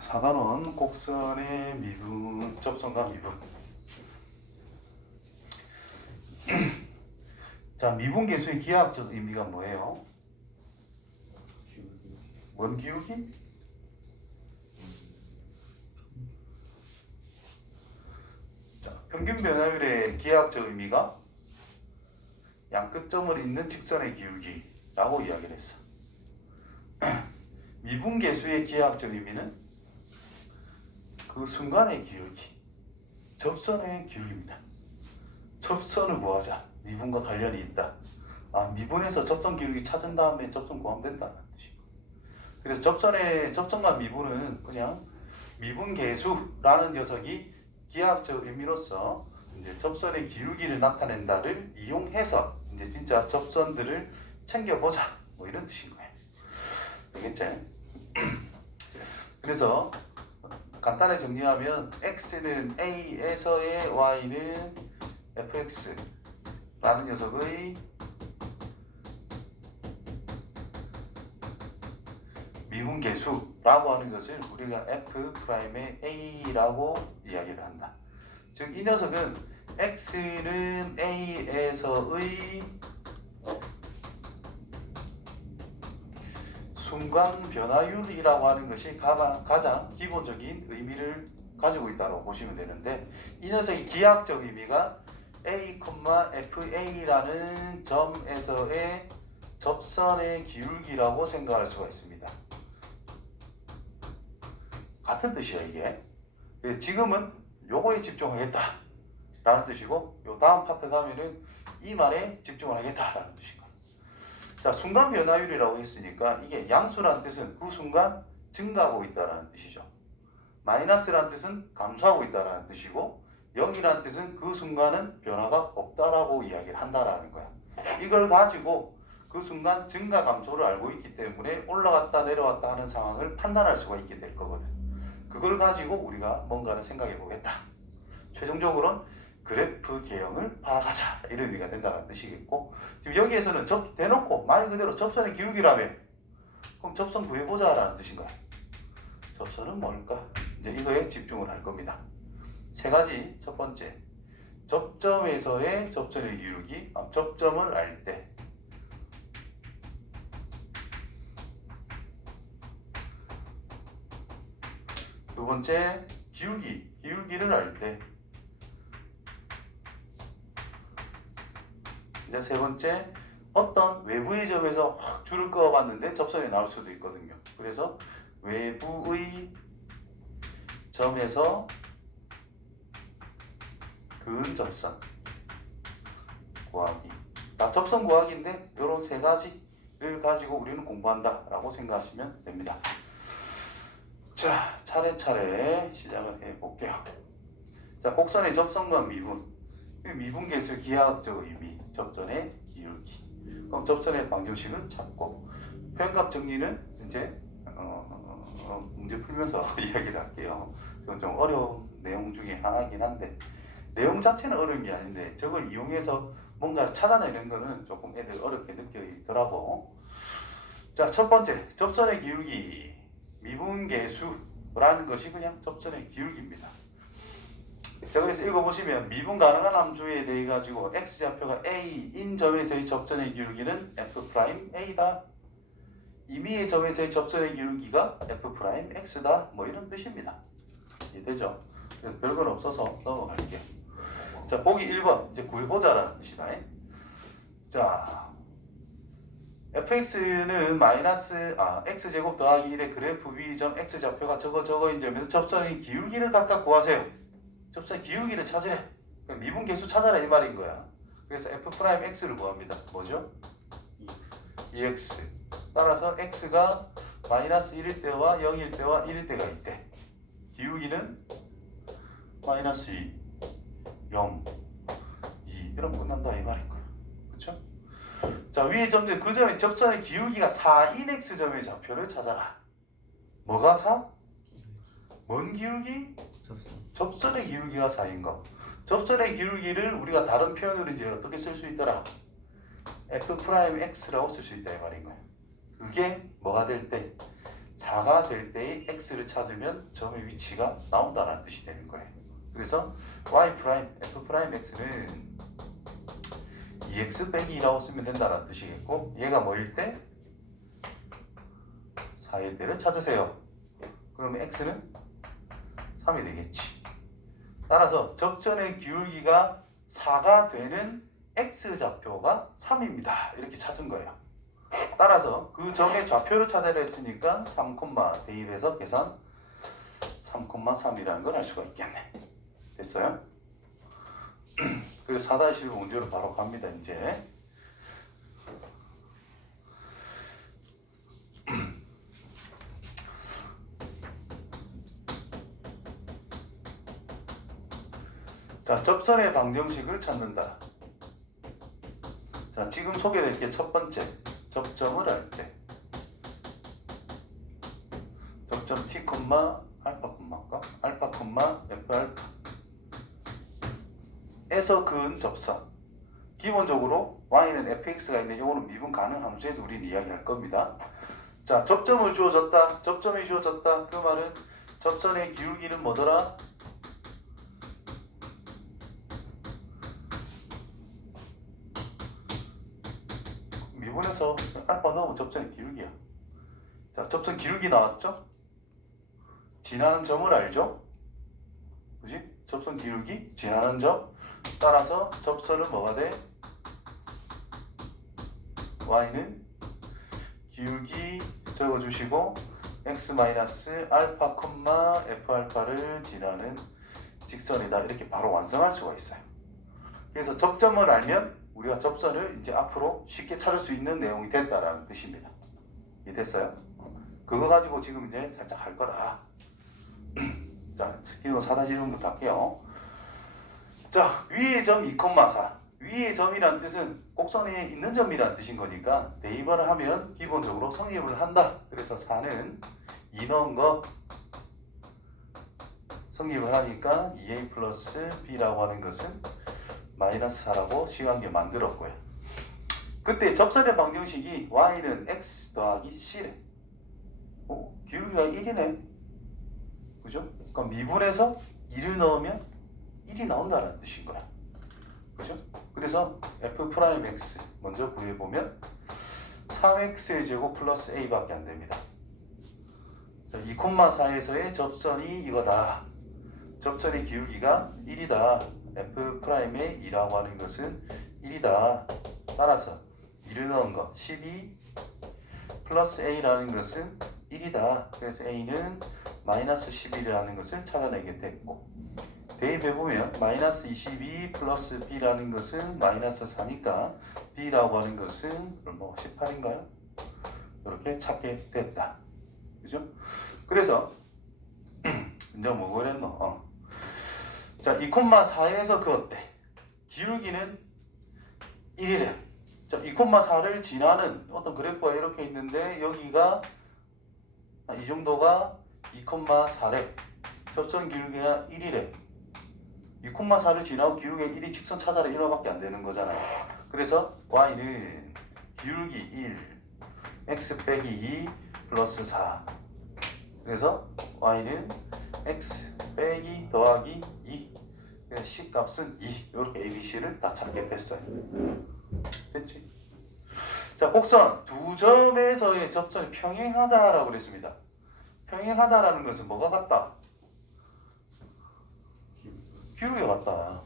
4단원 곡선의 미분, 접선과 미분. 자, 미분 계수의 기하학적 의미가 뭐예요? 원 기울기? 자, 평균 변화율의 기하학적 의미가 양 끝점을 잇는 직선의 기울기라고 이야기를 했어. 미분 계수의 기하학적 의미는 그 순간의 기울기, 접선의 기울기입니다. 접선을 구하자. 미분과 관련이 있다. 미분에서 접선 기울기 찾은 다음에 접선 구하면 된다는 뜻이고. 그래서 접선과 미분은 그냥 미분 계수라는 녀석이 기하학적 의미로서 이제 접선의 기울기를 나타낸다를 이용해서 이제 진짜 접선들을 챙겨보자. 뭐 이런 뜻인 거예요. 알겠지? 그래서 간단하게 정리하면 x는 a에서의 y는 fx라는 녀석의 미분 계수라고 하는 것을 우리가 f'의 a라고 이야기를 한다. 즉 이 녀석은 x는 a에서의 순간 변화율이라고 하는 것이 가장 기본적인 의미를 가지고 있다고 보시면 되는데, 이 녀석의 기하학적 의미가 a, fa라는 점에서의 접선의 기울기라고 생각할 수가 있습니다. 같은 뜻이야 이게. 지금은 요거에 집중하겠다 라는 뜻이고, 요 다음 파트 가면은 이 말에 집중을 하겠다라는 뜻인 거예요. 자, 순간 변화율이라고 했으니까 이게 양수라는 뜻은 그 순간 증가하고 있다는 뜻이죠. 마이너스라는 뜻은 감소하고 있다는 뜻이고, 0이라는 뜻은 그 순간은 변화가 없다라고 이야기를 한다라는 거야. 이걸 가지고 그 순간 증가 감소를 알고 있기 때문에 올라갔다 내려왔다 하는 상황을 판단할 수가 있게 될 거거든. 그걸 가지고 우리가 뭔가를 생각해 보겠다. 최종적으로는 그래프 개형을 파악하자, 이런 의미가 된다는 뜻이겠고, 지금 여기에서는 대놓고 말 그대로 접선의 기울기라며, 그럼 접선 구해보자라는 뜻인 거야. 접선은 뭘까? 이제 이거에 집중을 할 겁니다. 세 가지. 첫 번째, 접점에서의 접선의 기울기, 접점을 알 때. 두 번째, 기울기를 알 때. 이제 세 번째, 어떤 외부의 점에서 확 줄을 그어봤는데 접선이 나올 수도 있거든요. 그래서 외부의 점에서 근접선 구하기. 다 접선 구하기인데 이런 세 가지를 가지고 우리는 공부한다라고 생각하시면 됩니다. 자, 차례차례 시작을 해볼게요. 자, 곡선의 접선과 미분. 미분 계수 기하학적 의미, 접선의 기울기. 그럼 접선의 방정식은 찾고, 표현값 정리는 이제 문제 풀면서 이야기를 할게요. 이건 좀 어려운 내용 중에 하나긴 한데, 내용 자체는 어려운 게 아닌데 저걸 이용해서 뭔가를 찾아내는 거는 조금 애들 어렵게 느끼더라고. 자, 첫 번째, 접선의 기울기. 미분 계수라는 것이 그냥 접선의 기울기입니다. 자, 그래서 읽어보시면 미분 가능한 함수에 대해 가지고 x좌표가 a인 점에서의 접선의 기울기는 f'a다. 임의의 점에서의 접선의 기울기가 f'x다. 뭐 이런 뜻입니다. 이해되죠? 그래서 별건 없어서 넘어갈게요. 자, 보기 1번. 이제 구해보자라는 뜻이다. 자, fx는 x제곱 더하기 1의 그래프 V점 x좌표가 저거인 점에서 접선의 기울기를 각각 구하세요. 접선의 기울기를 찾으래. 미분 계수 찾아라 이 말인 거야. 그래서 f'x를 구합니다. 뭐죠? EX. 따라서 x가 마이너스 1일 때와 0일 때와 1일 때가 있대. 기울기는 마이너스 2, 0, 2 이러면 끝난다 이 말인 거야. 그렇죠? 자, 위에 점들 그 점의 접선의 기울기가 4인 x점의 좌표를 찾아라. 뭐가 4? 뭔 기울기? 접선의 기울기가 4인 거. 접선의 기울기를 우리가 다른 표현으로 이제 어떻게 쓸 수 있더라? f'x라고 쓸 수 있다 이 말인 거야. 그게 뭐가 될 때? 4가 될 때의 x를 찾으면 점의 위치가 나온다는 뜻이 되는 거예요. 그래서 y 프라임 f 프라임 x는 2x 빼기 2라고 쓰면 된다는 뜻이겠고, 얘가 뭐일 때? 4일 때를 찾으세요. 그러면 x는 3이 되겠지. 따라서 접선의 기울기가 4가 되는 x좌표가 3입니다. 이렇게 찾은 거예요. 따라서 그 점의 좌표를 찾아야 했으니까 3, 대입해서 계산 3,3이라는 걸 알 수가 있겠네. 됐어요? 그래서 4-1 문제로 바로 갑니다. 이제 자, 접선의 방정식을 찾는다. 자, 지금 소개될 게 첫 번째, 접점을 할 때 접점 t, 알파, f 알파 에서 그은 접선. 기본적으로 y는 fx가 있는데 이거는 미분 가능 함수에서 우리는 이야기할 겁니다. 자, 접점을 주어졌다. 접점이 주어졌다. 그 말은 접선의 기울기는 뭐더라? 미분에서 알파 넣으면 접선의 기울기야. 자, 접선 기울기 나왔죠? 지나는 점을 알죠? 그지? 접선 기울기, 지나는 점. 따라서 접선은 뭐가 돼? y는 기울기 적어주시고 x-알파, f알파를 지나는 직선이다. 이렇게 바로 완성할 수가 있어요. 그래서 접점을 알면 우리가 접선을 이제 앞으로 쉽게 찾을 수 있는 내용이 됐다라는 뜻입니다. 이해됐어요? 그거 가지고 지금 이제 살짝 할 거다. 자, 스키노 4-1부터 할게요. 자, 위의 점 2,4. 위의 점이란 뜻은 곡선에 있는 점이란 뜻인 거니까 대입을 하면 기본적으로 성립을 한다. 그래서 4는 2 넣은 거 성립을 하니까 2a 플러스 b라고 하는 것은 마이너스 4라고 시간계 만들었고요. 그때 접선의 방정식이 y는 x 더하기 c래. 기울기가 1이네. 그죠? 그럼 미분에서 1을 넣으면 1이 나온다는 뜻인 거야. 그죠? 그래서 f'x 먼저 구해보면 3x의 제곱 플러스 a밖에 안 됩니다. 2,4에서의 접선이 이거다. 접선의 기울기가 1이다. f'의 2라고 하는 것은 1이다. 따라서 1을 넣은 거 12 플러스 a라는 것은 1이다. 그래서 a는 마이너스 11이라는 것을 찾아내게 됐고, 대입해보면 마이너스 22 플러스 b라는 것은 마이너스 4니까 b라고 하는 것은 뭐 18인가요? 이렇게 찾게 됐다. 그죠? 그래서 이제 뭐 그랬노? 자, 2,4에서 그 어때? 기울기는 1이래. 자, 2,4를 지나는 어떤 그래프가 이렇게 있는데 여기가 이 정도가 2,4래. 접선 기울기가 1이래. 2,4를 지나고 기울기가 1이 직선 찾아라 1호밖에 안 되는 거잖아요. 그래서 y는 기울기 1, x 빼기 2 플러스 4. 그래서 y는 x 빼기 더하기 2. 그래서 c 값은 2. 이렇게 ABC를 딱 찾게 됐어요. 됐지? 자, 곡선 두 점에서의 접선이 평행하다라고 그랬습니다. 평행하다라는 것은 뭐가 같다? 기울기가 같다.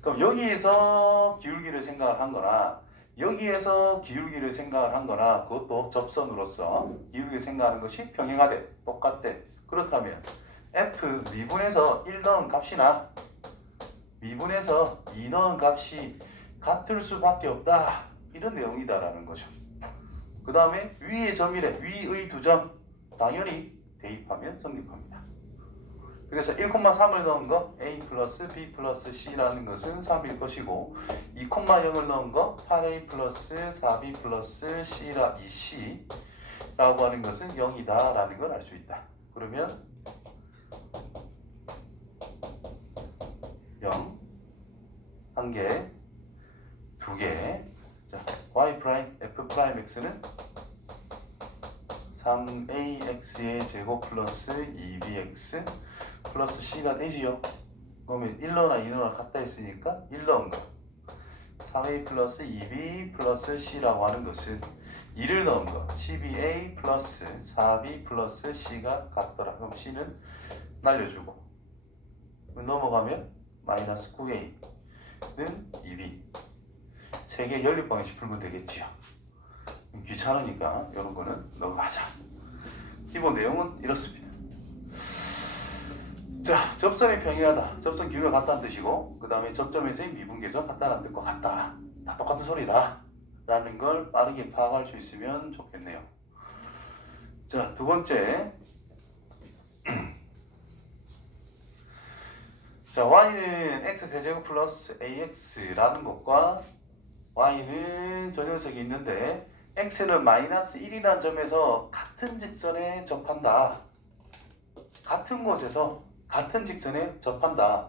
그럼 여기에서 기울기를 생각을 한 거나 여기에서 기울기를 생각을 한 거나 그것도 접선으로서 기울기를 생각하는 것이 평행하대. 똑같대. 그렇다면 f 미분에서 1 넣은 값이나 미분에서 2 넣은 값이 같을 수밖에 없다. 이런 내용이다라는 거죠. 그 다음에 위의 점이래. 위의 두 점. 당연히 대입하면 성립합니다. 그래서 1,3을 넣은 거 a 플러스 b 플러스 c라는 것은 3일 것이고 2,0을 넣은 거 8a 플러스 4b 플러스 c라고 하는 것은 0이다 라는 걸 알 수 있다. 그러면 0 1개 2개. 자, y 프라임 f 프라임 x는 3ax의 제곱 플러스 2bx 플러스 c가 되지요. 그러면 1로나 2로나 같다 했으니까 1 넣은 거 3a 플러스 2b 플러스 c라고 하는 것은 2를 넣은 거 12a 플러스 4b 플러스 c가 같더라. 그럼 c는 날려주고 넘어가면 마이너스 9a는 2b 3개 연립방정식 풀면 되겠지요. 귀찮으니까 이런 거는 넘어가자. 기본 내용은 이렇습니다. 자, 접점이 평행하다. 접점 기울기가 같다는 뜻이고 그 다음에 접점에서의 미분계점 같다는 뜻과 같다. 다 똑같은 소리다. 라는 걸 빠르게 파악할 수 있으면 좋겠네요. 자, 두 번째. 자, y는 x세제곱 플러스 ax라는 것과 y는 저 녀석이 있는데 x는 마이너스 1이라는 점에서 같은 직선에 접한다. 같은 곳에서 같은 직선에 접한다.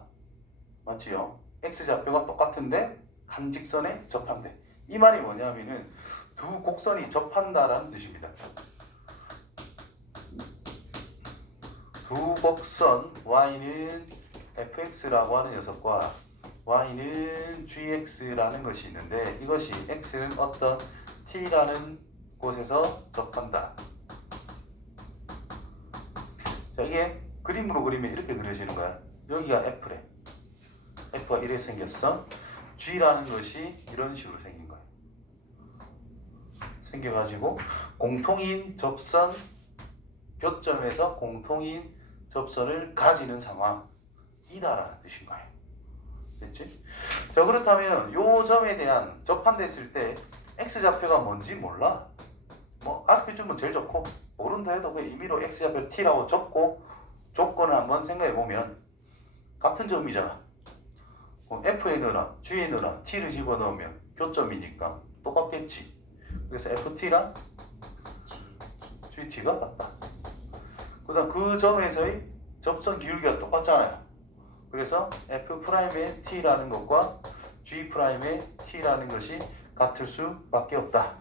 맞지요? x좌표가 똑같은데 한 직선에 접한대. 이 말이 뭐냐면은 두 곡선이 접한다라는 뜻입니다. 두 곡선 y는 fx라고 하는 녀석과 y는 gx라는 것이 있는데 이것이 x는 어떤 t라는 곳에서 접한다. 자, 이게 그림으로 그리면 이렇게 그려지는 거야. 여기가 f래. f가 이렇게 생겼어. g라는 것이 이런 식으로 생긴 거야. 생겨가지고 공통인 접선 교점에서 공통인 접선을 가지는 상황이다라는 뜻인 거예요. 됐지? 자, 그렇다면 요 점에 대한 접한됐을 때 x좌표가 뭔지 몰라. 뭐 알려주면 제일 좋고 모른다 해도 그 임의로 x좌표 t라고 적고 조건을 한번 생각해 보면 같은 점이잖아. f에 넣어라 g에 넣어라 t를 집어넣으면 교점이니까 똑같겠지. 그래서 ft랑 gt가 같다. 그 다음 그 점에서의 접선 기울기가 똑같잖아요. 그래서 f'의 t라는 것과 g'의 t라는 것이 같을 수밖에 없다.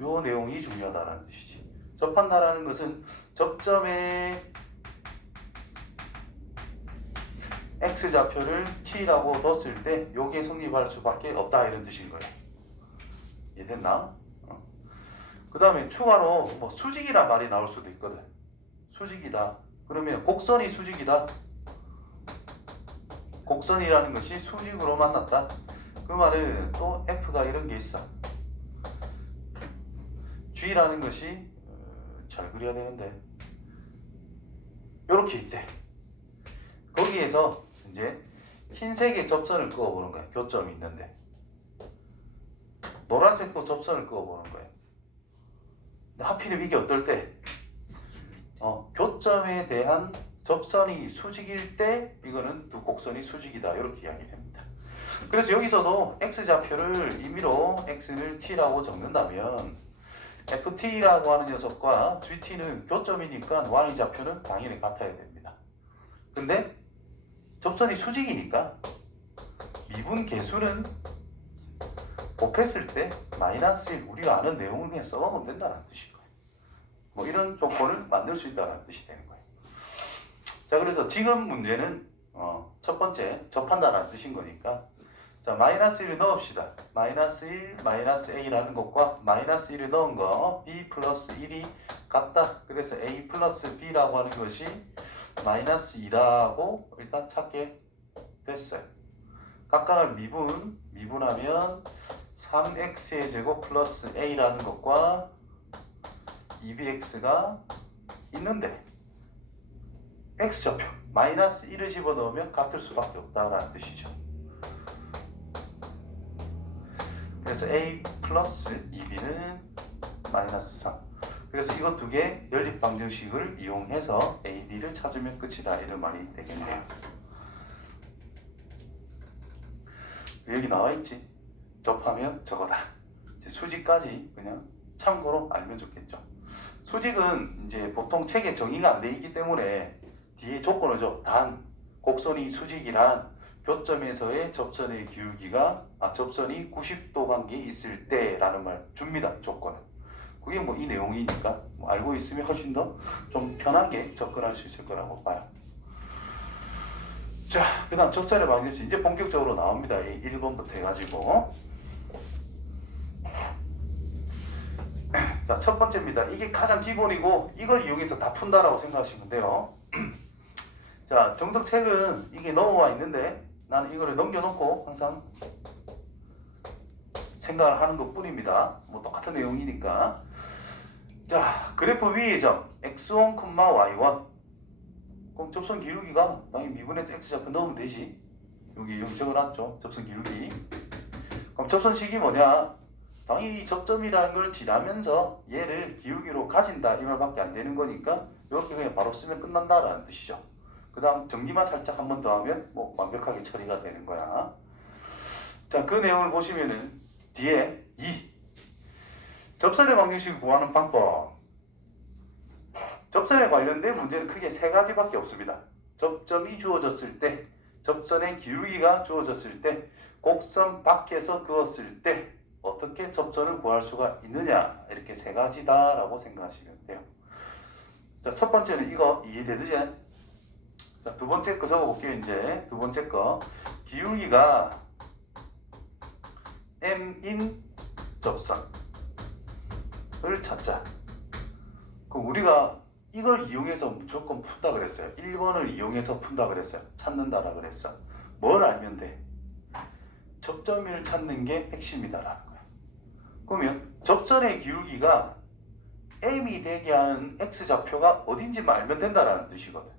요 내용이 중요하다는 뜻이지. 접한다라는 것은 접점에 x좌표를 t라고 뒀을 때 요게 성립할 수밖에 없다 이런 뜻인 거예요. 이해됐나? 그 다음에 추가로 뭐 수직이란 말이 나올 수도 있거든. 수직이다. 그러면 곡선이 수직이다. 곡선이라는 것이 수직으로 만났다. 그 말은 또 f가 이런 게 있어. g라는 것이 잘 그려야 되는데 이렇게 있대. 거기에서 이제 흰색의 접선을 그어보는 거야. 교점이 있는데 노란색도 접선을 그어보는 거야. 근데 하필이면 이게 어떨 때 교점에 대한 접선이 수직일 때 이거는 두 곡선이 수직이다 이렇게 이야기합니다. 그래서 여기서도 x좌표를 임의로 x를 t라고 적는다면 ft라고 하는 녀석과 gt는 교점이니까 y좌표는 당연히 같아야 됩니다. 근데 접선이 수직이니까 미분 계수는 곱했을 때 마이너스 1 우리가 아는 내용을 그냥 써가면 된다는 뜻인 거예요. 뭐 이런 조건을 만들 수 있다는 뜻이 되는 거예요. 자, 그래서 지금 문제는 첫 번째 접한다는 뜻인 거니까 자, 마이너스 1을 넣읍시다. 마이너스 1, 마이너스 a라는 것과 마이너스 1을 넣은 거 b 플러스 1이 같다. 그래서 a 플러스 b라고 하는 것이 마이너스 2라고 일단 찾게 됐어요. 각각을 미분하면 3x의 제곱 플러스 a라는 것과 2bx가 있는데 x좌표 마이너스 1을 집어넣으면 같을 수밖에 없다라는 뜻이죠. 그래서 a 플러스 2b는 마이너스 3. 그래서 이것 두 개 연립방정식을 이용해서 a, b를 찾으면 끝이다 이런 말이 되겠네요. 여기 나와있지. 접하면 저거다. 이제 수직까지 그냥 참고로 알면 좋겠죠. 수직은 이제 보통 책에 정의가 안 돼 있기 때문에 뒤에 조건을 줘. 단 곡선이 수직이란 교점에서의 접선의 기울기가 접선이 90도 관계에 있을 때라는 말 줍니다. 조건은. 그게 뭐 이 내용이니까 뭐 알고 있으면 훨씬 더 좀 편하게 접근할 수 있을 거라고 봐요. 자, 그 다음 적절의 방정식 이제 본격적으로 나옵니다. 이 1번부터 해가지고. 자, 첫 번째입니다. 이게 가장 기본이고 이걸 이용해서 다 푼다라고 생각하시면 돼요. 자, 정석책은 이게 넘어와 있는데 나는 이거를 넘겨놓고 항상 생각을 하는 것 뿐입니다. 뭐 똑같은 내용이니까. 자, 그래프 위의 점 x1, y1. 그럼 접선 기울기가 당연히 미분해서 x좌표 넣으면 되지. 여기 적어놨죠. 접선 기울기. 그럼 접선식이 뭐냐? 당연히 접점이라는 걸 지나면서 얘를 기울기로 가진다 이 말밖에 안 되는 거니까 이렇게 그냥 바로 쓰면 끝난다라는 뜻이죠. 그 다음 정리만 살짝 한 번 더 하면 뭐 완벽하게 처리가 되는 거야. 자, 그 내용을 보시면은 뒤에 2 접선의 방정식을 구하는 방법. 접선에 관련된 문제는 크게 세 가지밖에 없습니다. 접점이 주어졌을 때, 접선의 기울기가 주어졌을 때, 곡선 밖에서 그었을 때 어떻게 접선을 구할 수가 있느냐, 이렇게 세 가지다라고 생각하시면 돼요. 자, 첫 번째는 이거 이해되지? 자, 두 번째 거 적어볼게요. 이제 두 번째 거 기울기가 m인 접선을 찾자. 그럼 우리가 이걸 이용해서 무조건 푼다 그랬어요. 1번을 이용해서 푼다 그랬어요. 찾는다라 그랬어. 뭘 알면 돼? 접점을 찾는 게 핵심이다라는 거야. 그러면 접선의 기울기가 m이 되게 하는 x좌표가 어딘지만 알면 된다라는 뜻이거든.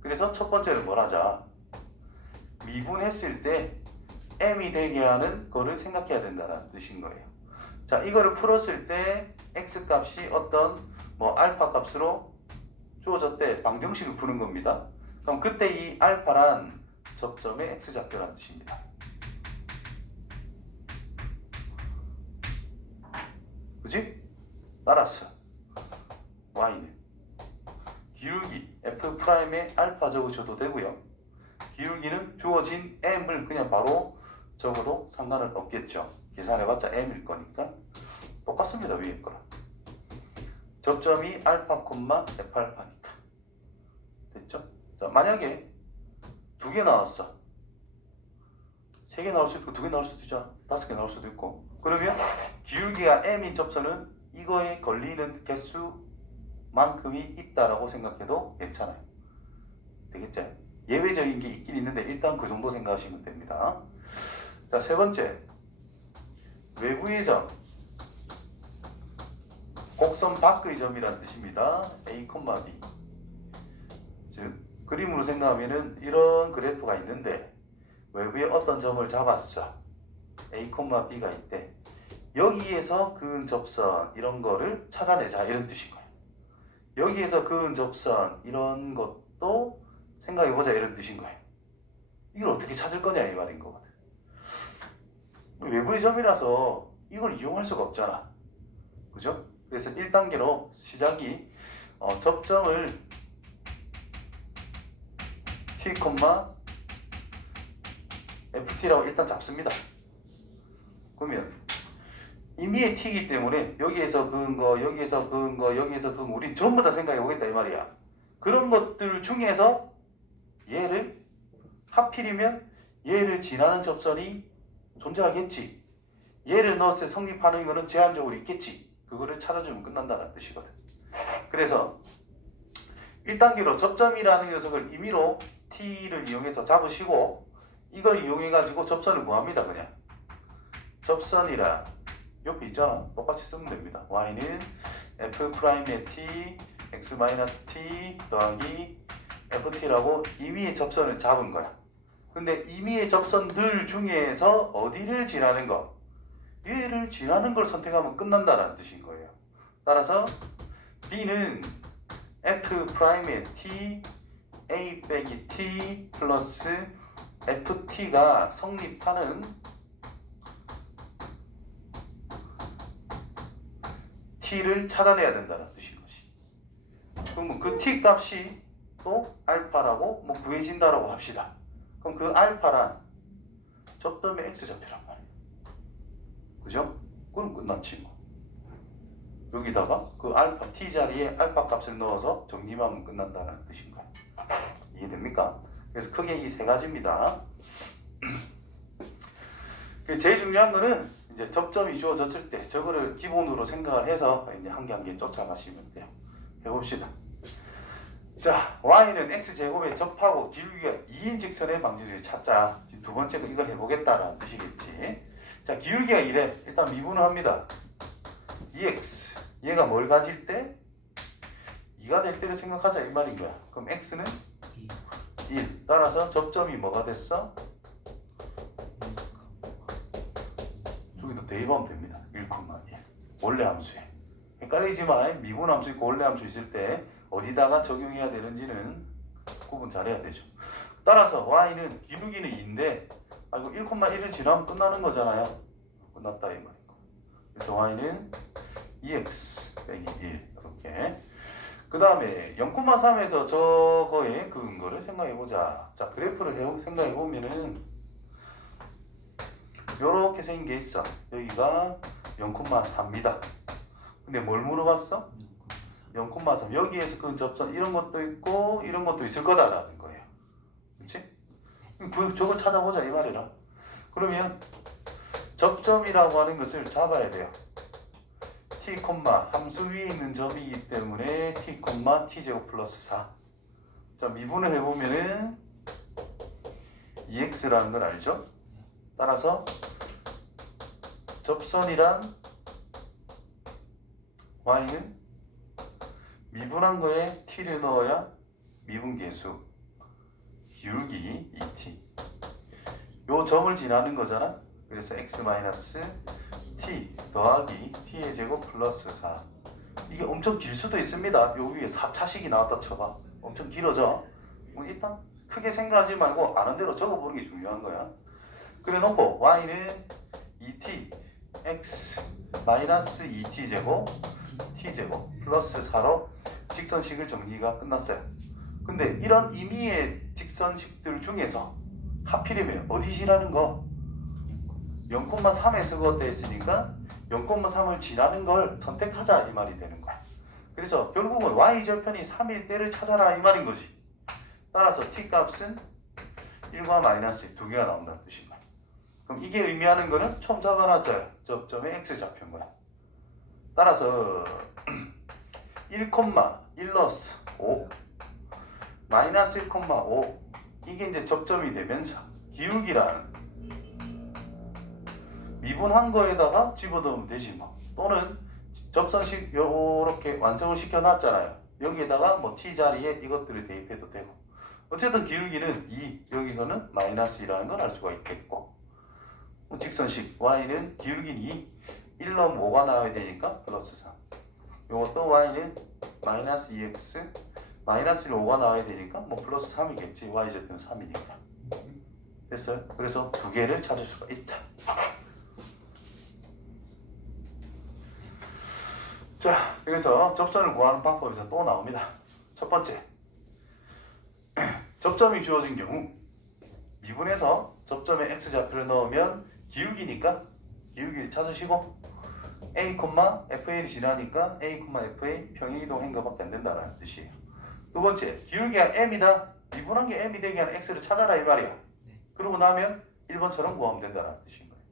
그래서 첫 번째는 뭘 하자? 미분했을 때 m이 되게 하는 거를 생각해야 된다는 뜻인 거예요. 자, 이거를 풀었을 때 x 값이 어떤 뭐 알파 값으로 주어졌대 방정식을 푸는 겁니다. 그럼 그때 이 알파란 접점의 x좌표라는 뜻입니다. 그지? 따라서 y는 기울기 f'의 알파 적으셔도 되고요. 기울기는 주어진 m을 그냥 바로 적어도 상관은 없겠죠. 계산해봤자 m일 거니까 똑같습니다. 위에 거랑. 접점이 알파, F알파니까. 됐죠? 자, 만약에 두 개 나왔어. 세 개 나올 수도 있고, 두 개 나올 수도 있잖아. 5개 나올 수도 있고. 그러면 기울기가 m인 접선은 이거에 걸리는 개수만큼이 있다라고 생각해도 괜찮아요. 되겠죠? 예외적인 게 있긴 있는데 일단 그 정도 생각하시면 됩니다. 자, 세 번째. 외부의 점. 곡선 밖의 점이라는 뜻입니다. A, B. 즉 그림으로 생각하면은 이런 그래프가 있는데 외부에 어떤 점을 잡았어. A, B가 있대. 여기에서 그은 접선 이런 거를 찾아내자 이런 뜻인 거예요. 여기에서 그은 접선 이런 것도 생각해보자 이런 뜻인 거예요. 이걸 어떻게 찾을 거냐 이 말인 것 같아요. 외부의 점이라서 이걸 이용할 수가 없잖아. 그죠? 그래서 1단계로 시작이 접점을 t, ft라고 일단 잡습니다. 그러면 임의의 t이기 때문에 여기에서 그은 거, 여기에서 그은 거, 여기에서 그은 거 우리 전부 다 생각해 보겠다 이 말이야. 그런 것들 중에서 얘를 하필이면 얘를 지나는 접선이 존재하겠지. 얘를 넣었을 때 성립하는 거는 제한적으로 있겠지. 그거를 찾아주면 끝난다는 뜻이거든. 그래서 1단계로 접점이라는 녀석을 임의로 t를 이용해서 잡으시고 이걸 이용해 가지고 접선을 구합니다. 그냥 접선이라 옆에 있잖아. 똑같이 쓰면 됩니다. y는 f'의 t x-t 더하기 ft라고 임의의 접선을 잡은 거야. 근데 임의의 접선들 중에서 어디를 지나는 거? 얘를 지나는 걸 선택하면 끝난다는 뜻인 거예요. 따라서 b는 f'의 t a 빼기 t 플러스 ft가 성립하는 t를 찾아내야 된다는 뜻인 것이. 그러면 그 t 값이 또 알파라고 뭐 구해진다라고 합시다. 그럼 그 알파란 접점의 x좌표란 말이에요. 그죠? 그럼 끝났지 뭐. 여기다가 그 알파 t 자리에 알파 값을 넣어서 정리하면 끝난다는 뜻인 거예요. 이해됩니까? 그래서 크게 이 세 가지입니다. 제일 중요한 거는 이제 접점이 주어졌을 때 저거를 기본으로 생각을 해서 이제 한 개 한 개 쫓아가시면 돼요. 해봅시다. 자, y는 x제곱에 접하고 기울기가 2인 직선의 방지를 찾자. 두 번째 거 이걸 해보겠다라는 뜻이겠지. 자, 기울기가 이래. 일단 미분을 합니다. 2x. 얘가 뭘 가질 때? 2가 될 때를 생각하자 이 말인 거야. 그럼 x는 1. 따라서 접점이 뭐가 됐어? 저기도 대입하면 됩니다. 1,1. 원래 함수에. 헷갈리지 마. 미분 함수 있고 원래 함수 있을 때 어디다가 적용해야 되는지는 구분 잘해야 되죠. 따라서 y는 기울기는 2인데 이거 1,1을 지나면 끝나는 거잖아요. 끝났다 이 말이고. 그래서 y는 2x 빼기 1 이렇게. 그 다음에 0,3에서 저거의 근거를 생각해보자. 자, 그래프를 생각해보면은 요렇게 생긴 게 있어. 여기가 0,3입니다. 근데 뭘 물어봤어? 0,3. 여기에서 그 접점 이런 것도 있고 이런 것도 있을 거다라는 거예요. 그렇지? 저걸 찾아보자 이 말이라. 그러면 접점이라고 하는 것을 잡아야 돼요. t, 함수 위에 있는 점이기 때문에 t, t제곱 플러스 4. 자, 미분을 해보면은 2x라는 걸 알죠? 따라서 접선이란 y는 미분한 거에 t를 넣어야 미분계수 기울기 2t. 요 점을 지나는 거잖아. 그래서 x 마이너스 t 더하기 t의 제곱 플러스 4. 이게 엄청 길 수도 있습니다. 요 위에 4차식이 나왔다 쳐봐. 엄청 길어져. 일단 크게 생각하지 말고 아는 대로 적어보는 게 중요한 거야. 그래 놓고 y는 2t x 마이너스 2t 제곱 t 제곱 플러스 4로 직선식을 정리가 끝났어요. 근데 이런 의미의 직선식들 중에서 하필이면 어디지라는 거? 0,3에서 그것도 했으니까 0,3을 지나는 걸 선택하자 이 말이 되는 거야. 그래서 결국은 y절편이 3일 때를 찾아라 이 말인 거지. 따라서 t 값은 1과 마이너스 두 개가 나온다는 뜻인 거야. 그럼 이게 의미하는 거는 처음 잡아놨잖아요. 접점에 x 잡힌 거야. 따라서 1, 5 마이너스 1,5 이게 이제 접점이 되면서 기울기라는 미분한 거에다가 집어넣으면 되지 뭐. 또는 접선식 요렇게 완성을 시켜놨잖아요. 여기에다가 뭐 t 자리에 이것들을 대입해도 되고. 어쨌든 기울기는 2, 여기서는 마이너스 2라는 걸 알 수가 있겠고. 직선식 y는 기울기는 2, 1 넣으면 5가 나와야 되니까 플러스 3. 요것도 y는 마이너스 2x 마이너스 5가 나와야 되니까 뭐 플러스 3이겠지. y절편 3이니까. 됐어요? 그래서 두 개를 찾을 수가 있다. 자, 그래서 접선을 구하는 방법에서 또 나옵니다. 첫 번째, 접점이 주어진 경우 미분해서 접점에 x좌표를 넣으면 기울기니까 기울기를 찾으시고 a, fa를 지나니까 a, fa 평행이동 행거밖에 안 된다는 뜻이에요. 두 번째, 기울기가 m이다. 미분한 게 m이 되게 하는 x를 찾아라 이 말이야. 그러고 나면 1번처럼 구하면 된다는 뜻인 거예요.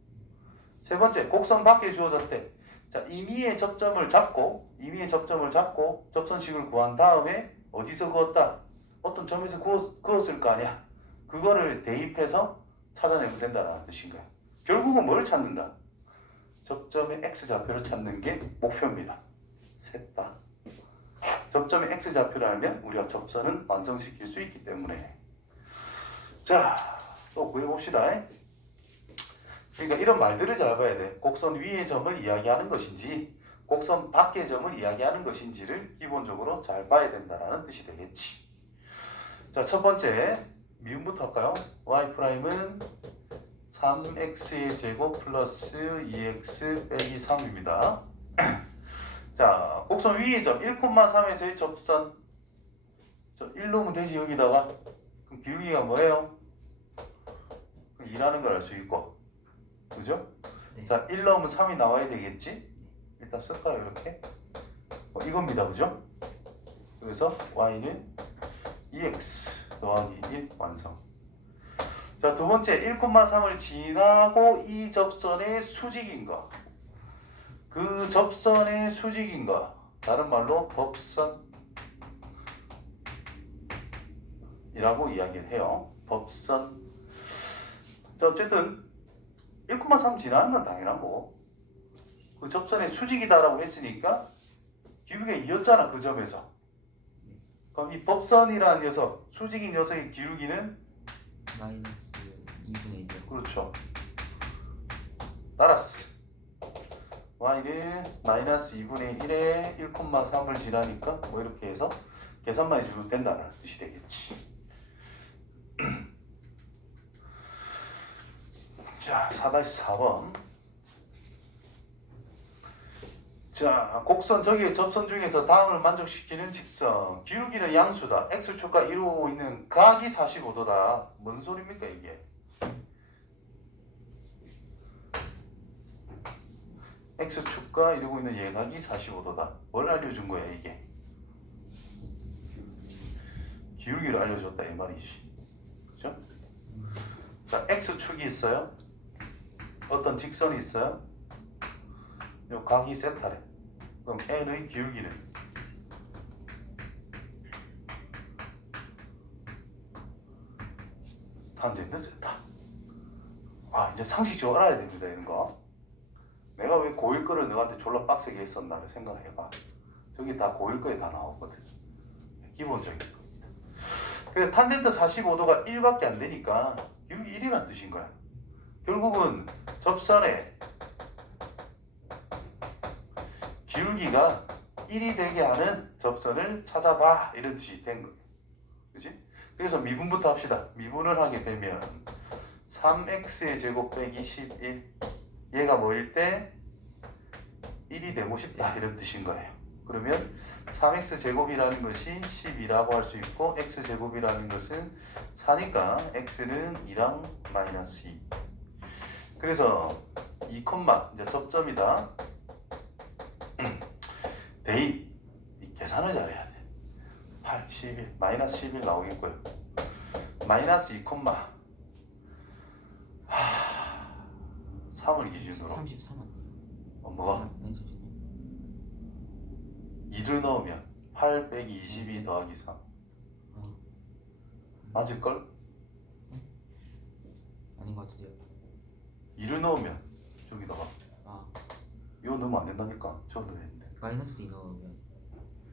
세 번째, 곡선 밖에 주어졌대. 자, 임의의 접점을 잡고 접선식을 구한 다음에 어디서 그었다? 어떤 점에서 그었을 거 아니야. 그거를 대입해서 찾아내면 된다는 뜻인 거예요. 결국은 뭘 찾는다? 접점의 x좌표를 찾는 게 목표입니다. 셋 다. 접점의 x좌표를 알면 우리가 접선은 완성시킬 수 있기 때문에. 자, 또 구해봅시다. 그러니까 이런 말들을 잘 봐야 돼. 곡선 위의 점을 이야기하는 것인지 곡선 밖의 점을 이야기하는 것인지를 기본적으로 잘 봐야 된다는 뜻이 되겠지. 자, 첫 번째 미분부터 할까요? y'은 3x의 제곱 플러스 2x 빼기 3입니다. 자, 곡선 위의 점 1,3에서의 접선 1 놓으면 되지 여기다가. 그럼 기울기가 뭐예요? 2라는 걸 알 수 있고, 그죠? 네. 자, 1 넣으면 3이 나와야 되겠지? 일단 쓸까요 이렇게? 이겁니다. 그죠? 그래서 y는 2x 더하기 1 완성. 자, 두 번째 1,3을 지나고 이 접선의 수직인 거. 그 접선의 수직인 거. 다른 말로 법선이라고 이야기를 해요. 법선. 자, 어쨌든 1,3 지나는 건 당연하고 그 접선의 수직이다라고 했으니까 기울기가 2였잖아. 그 점에서. 그럼 이 법선이라는 녀석, 수직인 녀석의 기울기는 마이너스 2분의 1이요. 그렇죠. 따라서 y는 마이너스 2분의 1에 1,3을 지나니까 뭐 이렇게 해서 계산만 해주면 된다는 뜻이 되겠지. 자, 4-4번. 자, 곡선 저기 접선 중에서 다음을 만족시키는 직선. 기울기는 양수다. x축과 이루고 있는 각이 45도다. 뭔 소리입니까 이게? x축과 이루고 있는 예각이 45도다. 뭘 알려준 거야 이게? 기울기를 알려줬다 이 말이지. 그죠? 자, x축이 있어요. 어떤 직선이 있어요. 요 각이 세타래. 그럼 n의 기울기는 탄젠트 세타. 아, 이제 상식적으로 알아야 됩니다 이런 거. 내가 왜 고1 거를 너한테 졸라 빡세게 했었나를 생각해봐. 저기 다 고1 거에 다 나오거든. 기본적인 겁니다. 그래서 탄젠트 45도가 1밖에 안 되니까 기울기 1이라는 뜻인 거야. 결국은 접선의 기울기가 1이 되게 하는 접선을 찾아봐 이런 뜻이 된 거예요. 그치? 그래서 미분부터 합시다. 미분을 하게 되면 3x의 제곱 빼기 11 얘가 뭐일 때 1이 되고 싶다 이런 뜻인 거예요. 그러면 3x 제곱이라는 것이 12라고 할 수 있고 x 제곱이라는 것은 4니까 x는 2랑 마이너스 2. 그래서 2, 이제 접점이다. 대입 계산을 잘해야 돼. 8, 11, 마이너스 11 나오겠고요. 마이너스 2, 3을 기준으로 33원. 뭐가? 2를 넣으면 8 빼기 22 더하기 3 맞을걸? 아닌 것 같은데요. 2를 넣으면 저기다가 아, 이거 넣으면 안 된다니까. 저 넣어야 되는데 마이너스 2 넣으면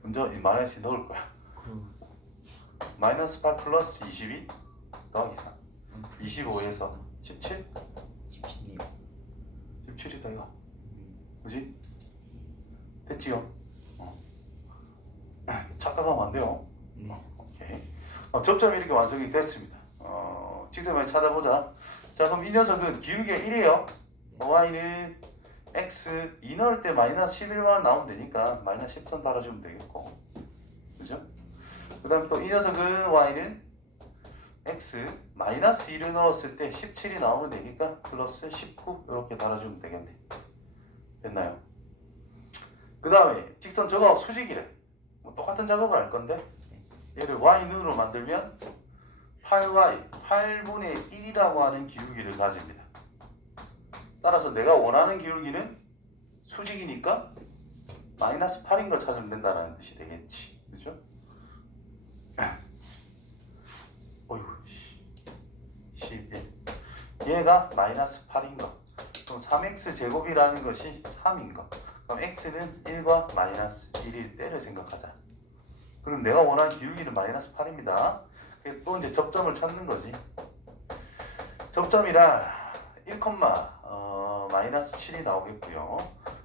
먼저 이 마이너스 넣을 거야. 그 마이너스 8 플러스 22 더하기 3 25에서 17? 17이요. 17이다 이거. 그지? 됐지요? 착각하면 안 돼요. 네. 오케이. 접점이 이렇게 완성이 됐습니다. 직접 한번 찾아보자. 자, 그럼 이 녀석은 기울기가 1이에요. y는 x 2 넣을 때 마이너스 11만 나오면 되니까 마이너스 10선 달아주면 되겠고. 그죠? 그 다음 또 이 녀석은 y는 x 마이너스 1을 넣었을 때 17이 나오면 되니까 플러스 19 이렇게 달아주면 되겠네. 됐나요? 그 다음에 직선 저거 수직이래. 뭐 똑같은 작업을 할 건데 얘를 y눈으로 만들면 8y 8분의 1이라고 하는 기울기를 가집니다. 따라서 내가 원하는 기울기는 수직이니까 마이너스 8인 걸 찾으면 된다는 뜻이 되겠지. 그죠? 어이구 11 얘가 마이너스 8인 거. 그럼 3x 제곱이라는 것이 3인 거. 그럼 x는 1과 마이너스 1일 때를 생각하자. 그럼 내가 원하는 기울기는 마이너스 8입니다. 또 이제 접점을 찾는 거지. 접점이라 1, 마이너스 7이 나오겠고요.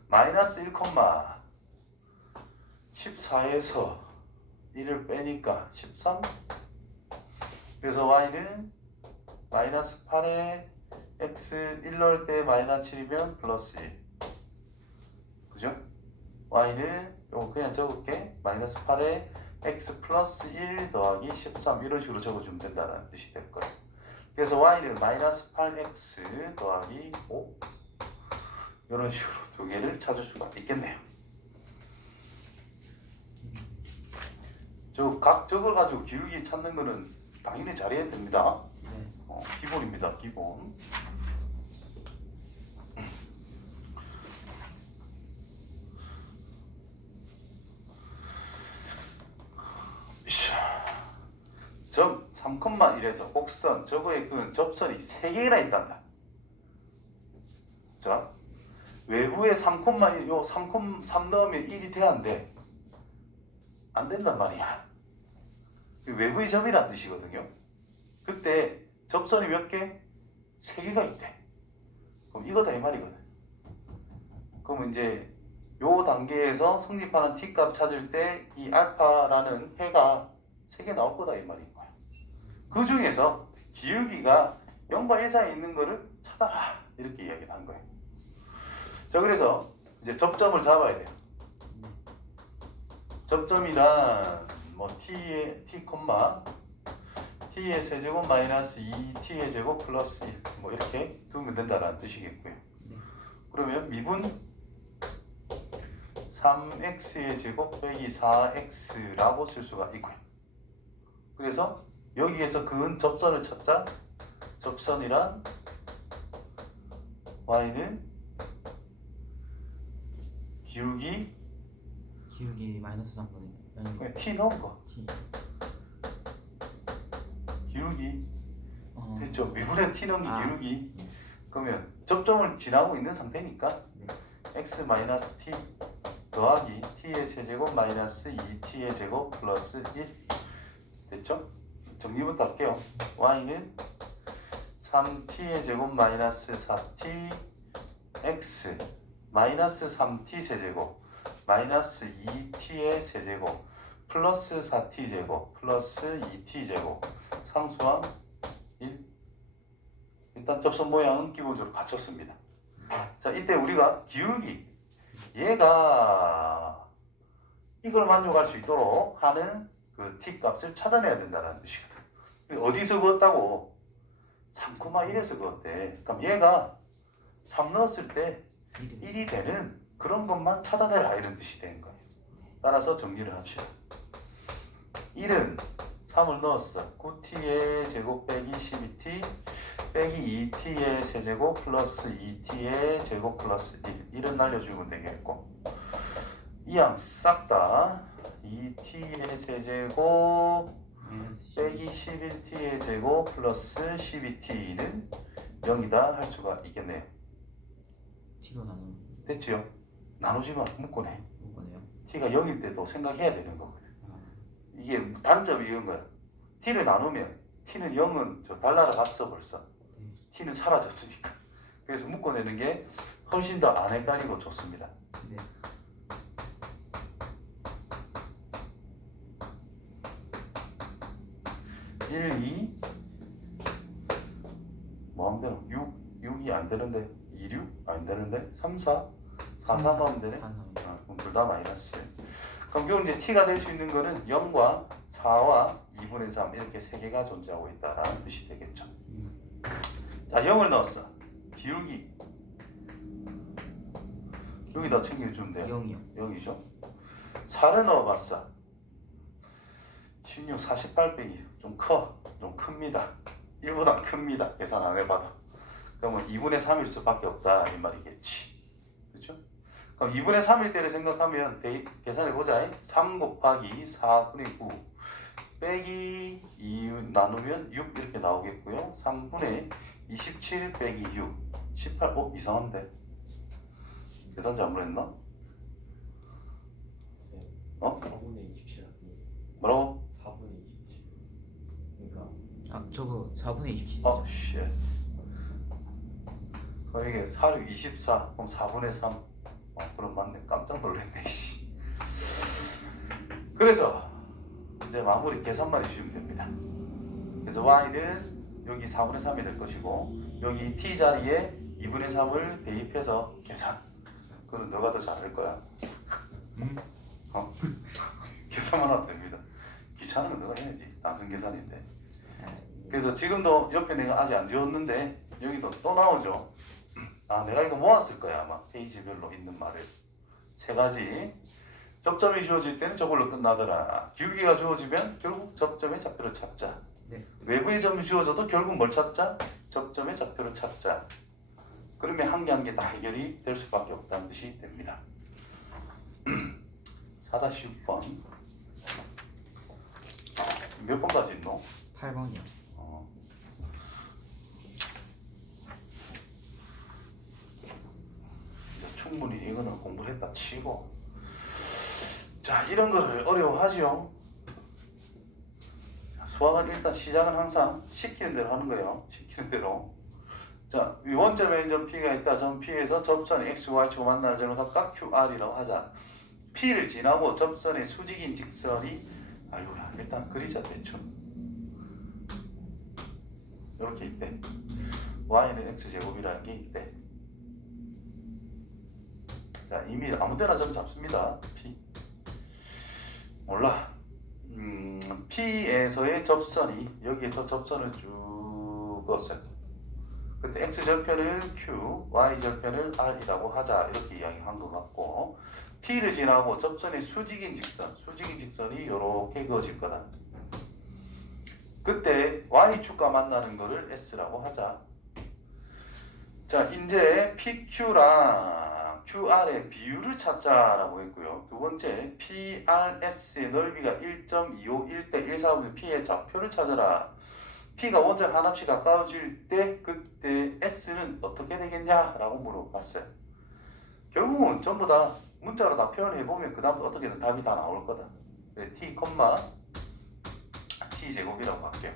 마이너스 1, 14에서 1을 빼니까 13. 그래서 y는 마이너스 8에 x 1 넣을 때 마이너스 7이면 플러스 1. 그죠? y는 요거 그냥 적을게. 마이너스 8에 x 플러스 1 더하기 13 이런 식으로 적어주면 된다는 뜻이 될 거예요. 그래서 y는 마이너스 8x 더하기 5 이런 식으로 두 개를 찾을 수가 있겠네요. 저걸 가지고 기울기 찾는 거는 당연히 잘해야 됩니다. 네. 기본입니다. 기본. 점 3,1에서 곡선 저거의 그 접선이 3개나 있단다. 자, 외부에 3,1 요 3 넣으면 1이 돼야 안 돼. 안 된단 말이야. 외부의 점이란 뜻이거든요. 그때 접선이 몇 개? 3개가 있대. 그럼 이거다 이 말이거든. 그럼 이제 요 단계에서 성립하는 t값 찾을 때 이 알파라는 해가 3개 나올 거다 이 말인 거야. 그 중에서 기울기가 0과 1 사이에 있는 거를 찾아라 이렇게 이야기를 한 거예요. 자, 그래서 이제 접점을 잡아야 돼요. 접점이란 뭐 t의 세제곱 마이너스 2t의 제곱 플러스 1 뭐 이렇게 두면 된다라는 뜻이겠고요. 그러면 미분 3x의 제곱 빼기 4x라고 쓸 수가 있고요. 그래서 여기에서 그은 접선을 찾자. 접선이란 y는 기울기 마이너스 3분의 그냥 t 넣은 거. t. 기울기 됐죠? 미분의 t 넣은 게 기울기. 네. 그러면 접점을 지나고 있는 상태니까 네. x 마이너스 t 더하기 t의 세제곱 마이너스 2t의 제곱 플러스 1 됐죠? 정리부터 할게요. y는 3t의 제곱 마이너스 4t x 마이너스 3t 세제곱 마이너스 2t의 세제곱 플러스 4t 제곱 플러스 2t 제곱 상수함 1. 일단 접선 모양은 기본적으로 갖췄습니다. 자, 이때 우리가 기울기 얘가 이걸 만족할 수 있도록 하는 그 t 값을 찾아내야 된다는 뜻이거든. 어디서 그었다고? 3,1에서 그었대. 그럼 얘가 3 넣었을 때 1이 되는 그런 것만 찾아내라 이런 뜻이 되는 거예요. 따라서 정리를 합시다. 1은 3을 넣었어. 9t의 제곱 빼기 12t 빼기 2t의 세제곱 플러스 2t의 제곱 플러스 1. 1은 날려주면 되겠고 이항 싹 다 2t의 세제곱 빼기 11t의 제곱 플러스 12t는 0이다 할 수가 있겠네요. t로 나누는 됐지요? 나누지만 묶어내. 거네요. t가 0일 때도 생각해야 되는 거거든. 이게 단점이 이런 거야. t를 나누면 t는 0은 저 달나라 갔어 벌써. t는 사라졌으니까. 그래서 묶어내는 게 훨씬 더 안 헷갈리고 좋습니다. 네. 일, 2 뭐 하면 되나? 6이 안 되는데 2, 6? 안 되는데 3, 4? 4, 3 하면 되네? 그럼 둘 다 마이너스. 그럼 결국 이제 t가 될 수 있는 거는 0과 4와 2분의 3 이렇게 세 개가 존재하고 있다라는 뜻이 되겠죠. 자, 0을 넣었어. 기울기 여기다 챙겨주면 돼요. 0이요. 0이죠. 4를 넣어봤어. 16, 48 빼기 좀 커. 좀 큽니다. 1보다 큽니다. 계산 안 해봐도. 그러면 2분의 3일 수밖에 없다 이 말이겠지. 그렇죠? 그럼 2분의 3일 때를 생각하면 계산해보자. 3 곱하기 4분의 9 빼기 2 나누면 6 이렇게 나오겠고요. 3분의 27 빼기 6 18. 이상한데? 계산 잘못했나? 어? 4분의 27 뭐라고? 4분의 27 그러니까 저거 4분의 27. 쉣. 그럼 이게 4, 6, 24 그럼 4분의 3 그럼 맞네. 깜짝 놀랐네. 그래서 이제 마무리 계산만 해주시면 됩니다. 그래서 y는 여기 4분의 3이 될 것이고 여기 t 자리에 2분의 3을 대입해서 계산. 그건 너가 더 잘할 거야. 계산만 하면 됩니다. 귀찮은 건 너가 해야지. 단순 계산인데. 그래서 지금도 옆에 내가 아직 안 지웠는데 여기도 또 나오죠. 내가 이거 모았을 거야 아마 페이지별로 있는 말을. 세 가지. 접점이 주어질 때는 저걸로 끝나더라. 기울기가 주어지면 결국 접점의 좌표를 찾자. 네. 외부의 점이 주어져도 결국 뭘 찾자? 접점의 좌표를 찾자. 그러면 한 개 한 개 다 해결이 될 수밖에 없다는 뜻이 됩니다. 4-6번 몇 번까지 있노? 8번이요. 충분히 이거는 공부했다 치고, 자 이런 거를 어려워하죠. 수학은 일단 시작은 항상 시키는 대로 하는 거예요. 시키는 대로. 자, 이 원점에 N점 P가 있다. 점 P에서 접선이 X, Y축을 만나는 점을 각각 QR이라고 하자. P를 지나고 접선의 수직인 직선이, 아이고야, 일단 그리자 대충. 이렇게 있대. Y는 X제곱이라는 게 있대. 자, 이미 아무 데나 점 잡습니다. P. 몰라. P에서의 접선이, 여기에서 접선을 쭉 껐어요. 그때 X절편을 Q, Y절편을 R이라고 하자. 이렇게 이야기한 것 같고, P를 지나고 접선의 수직인 직선이 이렇게 그어질 거다. 그때 Y축과 만나는 거를 S라고 하자. 자, 이제 PQ랑 QR의 비율을 찾자라고 했고요. 두 번째, PRS의 넓이가 1.25, 1대 1,4분의 P의 좌표를 찾아라. P가 원점 하나씩 가까워질 때 그때 S는 어떻게 되겠냐라고 물어봤어요. 결국은 전부 다 문자로 다 표현해보면 그 다음부터 어떻게든 답이 다 나올 거다. T, T 제곱이라고 할게요.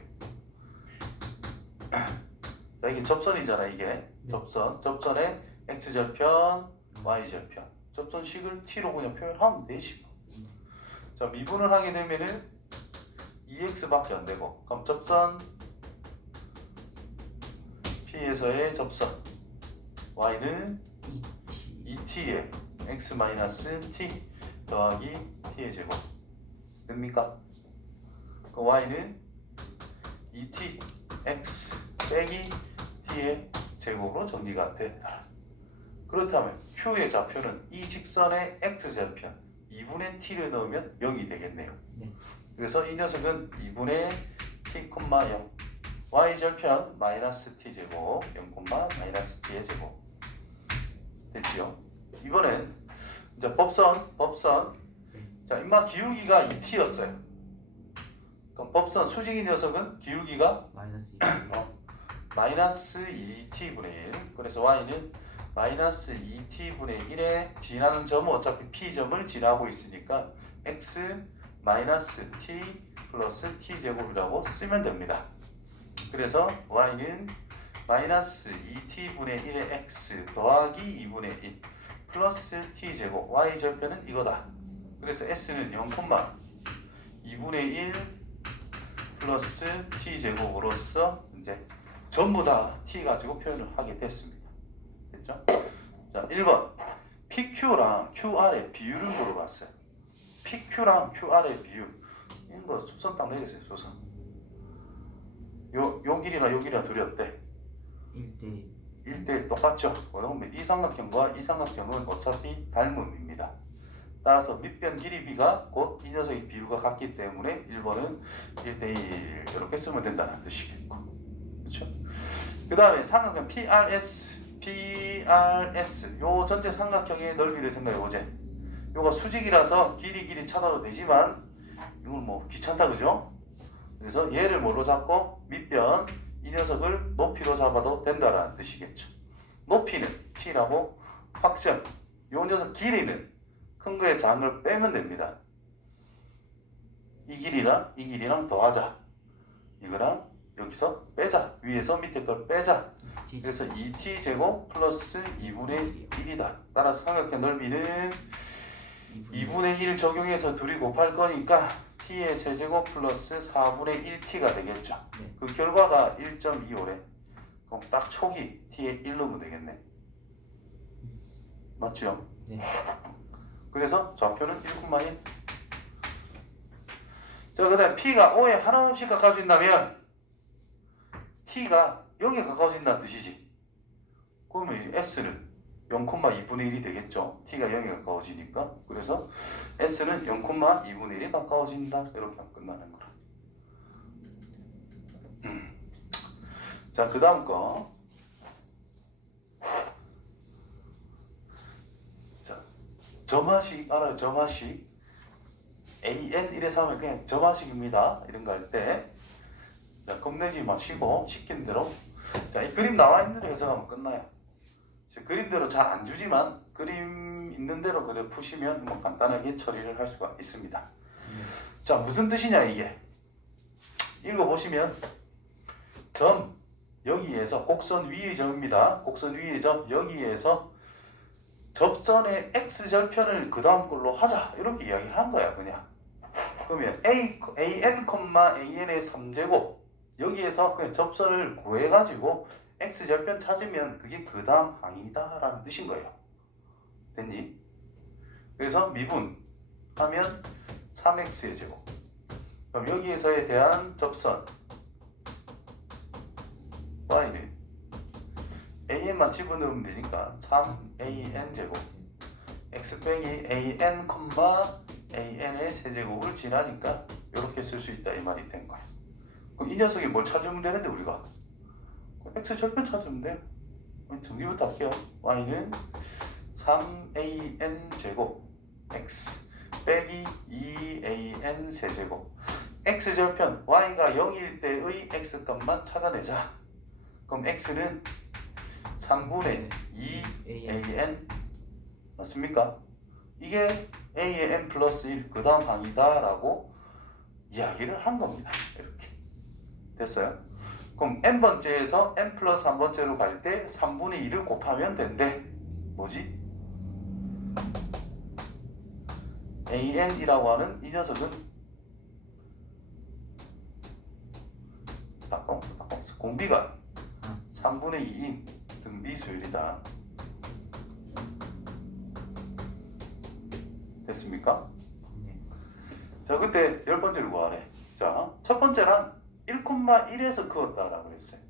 자, 이게 접선이잖아. 이게 접선의 X절편, Y절편. 접선식을 T로 그냥 표현하면 되지. 자, 미분을 하게 되면은 2X밖에 안 되고, 그럼 접선 P에서의 접선 Y는 2T에 X-T 더하기 T의 제곱 됩니까? 그 Y는 2T X 빼기 T의 제곱으로 정리가 됐다. 그렇다면 Q의 좌표는 이 직선의 X절편 2분의 T를 넣으면 0이 되겠네요. 네. 그래서 이 녀석은 2분의 T, 0 Y절편 마이너스 T제곱 0, 마이너스 T의 제곱 됐지요? 이번엔 이제 법선 자, 인마 기울기가 2T였어요. 그럼 법선 수직인 녀석은 기울기가 마이너스 2. 마이너스 2T분의 1. 그래서 Y는 마이너스 2T분의 1에 지나는 점은 어차피 P점을 지나고 있으니까 X 마이너스 T 플러스 T제곱이라고 쓰면 됩니다. 그래서 Y는 마이너스 2T분의 1의 X 더하기 2분의 1 플러스 T제곱 Y절편은 이거다. 그래서 S는 0, 2분의 1 플러스 T제곱으로서 이제 전부 다 T 가지고 표현을 하게 됐습니다. 됐죠? 자, 1번 PQ랑 QR의 비율을 물어봤어요. PQ랑 QR의 비율 이런 거 수선 딱 내겠어요. 수선 요 길이나 요 길이나 둘이 어때? 1대 1대1 똑같죠? 그러면 이 삼각형과 이 삼각형은 어차피 닮음입니다. 따라서 밑변 길이비가 곧 이 녀석의 비율과 같기 때문에 1번은 1대1 이렇게 쓰면 된다는 뜻이겠고, 그렇죠? 그 다음에 삼각형 PRS 요 전체 삼각형의 넓이를 생각해보자. 요거 수직이라서 길이 찾아도 되지만 이건 뭐 귀찮다, 그죠? 그래서 얘를 뭘로 잡고 밑변 이 녀석을 높이로 잡아도 된다라는 뜻이겠죠. 높이는 T라고 확정. 요 녀석 길이는 큰 거의 작은 빼면 됩니다. 이 길이랑 더하자. 이거랑 여기서 빼자. 위에서 밑에 걸 빼자. 그래서 2t 제곱 플러스 2분의 1이다. 따라서 삼각형 넓이는 2분의 1 적용해서 둘이 곱할 거니까 t의 세제곱 플러스 4분의 1t가 되겠죠. 네. 그 결과가 1.25래. 그럼 딱 초기 t에 1 넣으면 되겠네. 맞죠? 네. 그래서 좌표는 1,1. 자, 그 다음에 P가 O에 하나씩 가까워진다면 T가 0에 가까워진다는 뜻이지. 그러면 S는 0,2분의 1이 되겠죠. t가 0에 가까워지니까. 그래서 s는 0,2분의 1에 가까워진다. 이렇게 하면 끝나는 거라. 자, 그 다음 거. 자, 점화식 알아요? 점화식. an 1에서 하면 그냥 점화식입니다. 이런 거 할 때. 자, 겁내지 마시고 시킨 대로. 자, 이 그림 나와 있는 대로 해석하면 끝나요. 그림대로 잘 안 주지만 그림 있는 대로 그래 푸시면 뭐 간단하게 처리를 할 수가 있습니다. 자, 무슨 뜻이냐 이게? 읽어보시면 점 여기에서 곡선 위의 점입니다. 곡선 위의 점 여기에서 접선의 x절편을 그 다음 걸로 하자 이렇게 이야기한 거야 그냥. 그러면 an의 3제곱 여기에서 그냥 접선을 구해가지고 x절편 찾으면 그게 그 다음 항이다 라는 뜻인 거예요. 됐니? 그래서 미분 하면 3x의 제곱. 그럼 여기에서에 대한 접선 y는 an만 집어넣으면 되니까 3an 제곱 x 빼기 an, an의 세제곱을 지나니까 이렇게 쓸 수 있다 이 말이 된 거야. 그럼 이 녀석이 뭘 찾으면 되는데 우리가 x절편 찾으면 돼요. 정리부터 할게요. y는 3an 제곱 x 빼기 2an 세제곱 x절편 y가 0일 때의 x값만 찾아내자. 그럼 x는 3분의 2an 맞습니까? 이게 a의 n 플러스 1 그 다음 항이다 라고 이야기를 한 겁니다. 이렇게 됐어요? 그럼 n번째에서 n 플러스 1번째로 갈 때 3분의 2를 곱하면 된대. 뭐지? an이라고 하는 이 녀석은 공비가 3분의 2인 등비수열이다. 됐습니까? 네. 자, 그때 10번째를 구하래. 자, 첫 번째란 1,1에서 그었다라고 했어요.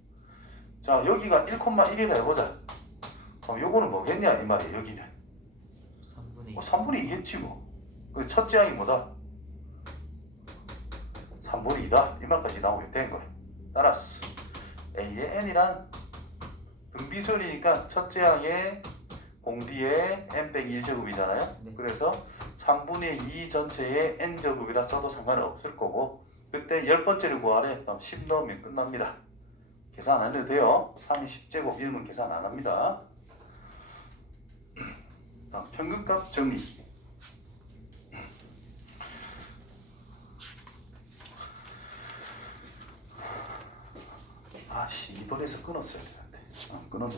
자, 여기가 1,1이라 해보자. 그럼 요거는 뭐겠냐 이 말이에요. 여기는 3분의 2. 3분의 2겠지 뭐. 그 첫째 항이 뭐다? 3분의 2다. 이 말까지 나오게 된 거예요. 따라서 a의 n이란 등비수열이니까 첫째 항에 공비의 n 빼기 1제곱이잖아요. 네. 그래서 3분의 2 전체의 n제곱이라 써도 상관은 없을 거고 그때 10번째를 구하래. 그럼 10 넣으면 끝납니다. 계산 안 해도 돼요. 3이 10제곱 이러면 계산 안 합니다. 평균값 정리. 아씨, 이번에서 끊었어야 되는데. 끊었네.